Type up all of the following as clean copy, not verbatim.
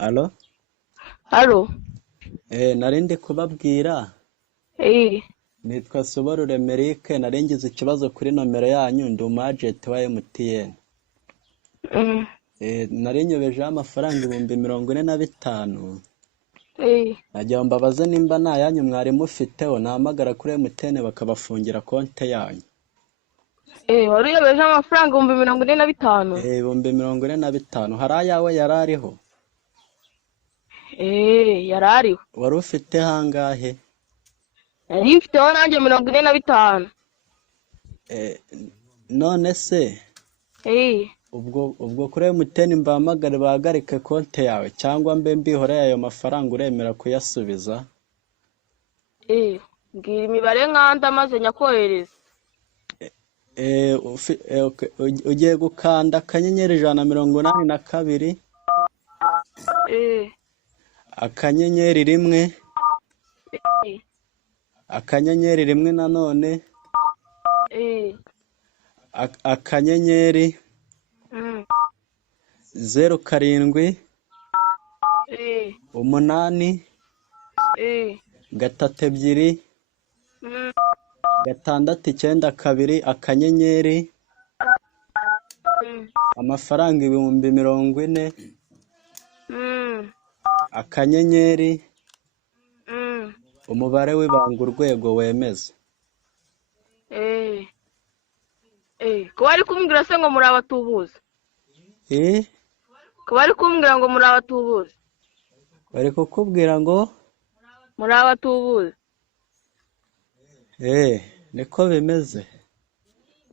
Alo? Halo? Narindi kubabwira nitwa Soborure Merique, naringize ikibazo kuri nomero yanyu, ndi umagent wa MTN. Narinyobejeho amafaranga 45,000. Nagira mbabaze nimba nta yanyu mwari mufiteho, nahamagara kuri MTN bakabafungira konte yanyu. Wari uyobeje amafaranga 45,000? 45,000. Hari ayawe yarariho? Yarariho. Wari ufite hangahe? Nari mfiteho nanjye 45. None se ubwo kuri MTN mbahamagare bahagarike konte yawe cyangwa mbe mbihoreye ayo mafaranga uremera kuyasubiza? Mbwira imibare nkanda maze nyakohereza. Ugiye gukanda akanyenyeri 182 akanyenyeri 1 akanyenyeri 1 nanone akanyenyeri 07 8 3 692 akanyenyeri amafaranga 40,000 akanyenyeri umubare w'ibanga urwego wemeza. Ko bari kumbwira se ngo muri abatubuzi? Ko bari kumbwira ngo muri abatubuzi? Bari kukubwira ngo muri abatubuzi? niko bimeze.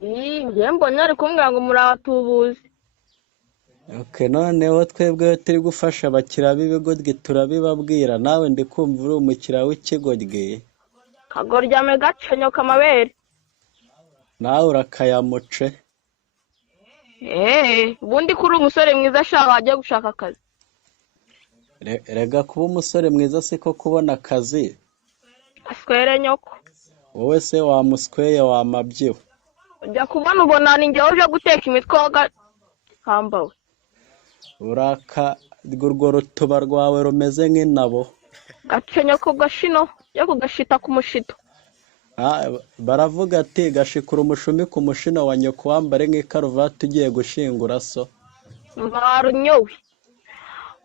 Njye mbonye ari kumbwira ngo muri abatubuzi. Noneho twebwe turi gufasha abakiriya b'ibigoryi turabibabwira, nawe ndi kumva uri umukiriya w'ikigoryi. Kagoryame gacenyo kamabere. Nawe urakayamuce. Ubundi kuri umusore mwiza ashaka wajya gushaka akazi. Rega kuba umusore mwiza siko kubona akazi. Aswere nyoko. Wowe se wamusweye wamabyiwe. Ujya kubona ubona ni njye uje guteka imitwe hambawe. Urwo rutuba rwawe rumeze nk'inabo. Gacenyo ko gashino yo kugashita ku mushito. Baravuga ati gashikura umushumi ku mushino wa nyoko wambare nk'ikaruvati ugiye gushingura so. Barunyowe.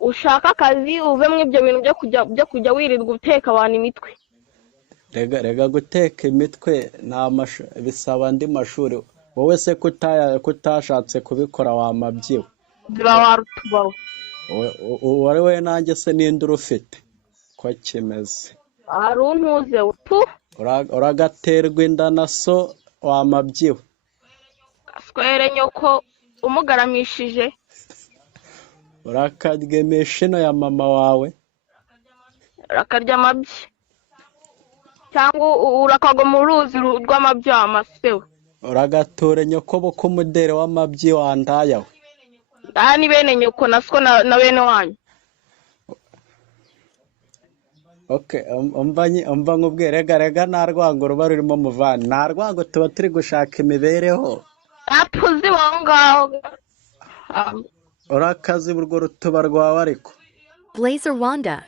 Ushaka akazi uve mu ibyo bintu byo kujya wirirwa uteka abantu imitwe. Rega guteka imitwe bisaba andi mashuri. Wowe se kutashatse kubikora wamabyiwe. Ziba warutubawe. Wari we nanjye se ninde urufite ko kimeze? Aruntuze utu. Uragaterwa inda na so wamabyiwe. Aswere nyoko umugaramishije. Urakarya imishino ya mama wawe. Urakarya amabyi. Cyangwa urakagwa mu ruzi rw'amabyi amasewe. Uragature nyoko buko umudere w'amabyi wandayawe. Ni bene nyoko nasko na bene wanyu. Umva nkubwire rega nta rwango ruba rurimo muvana. Nta rwango tuba turi gushaka imibereho. Tuzi wangaho. Urakazi urwo rutuba rwawe ariko. Blazer Wanda.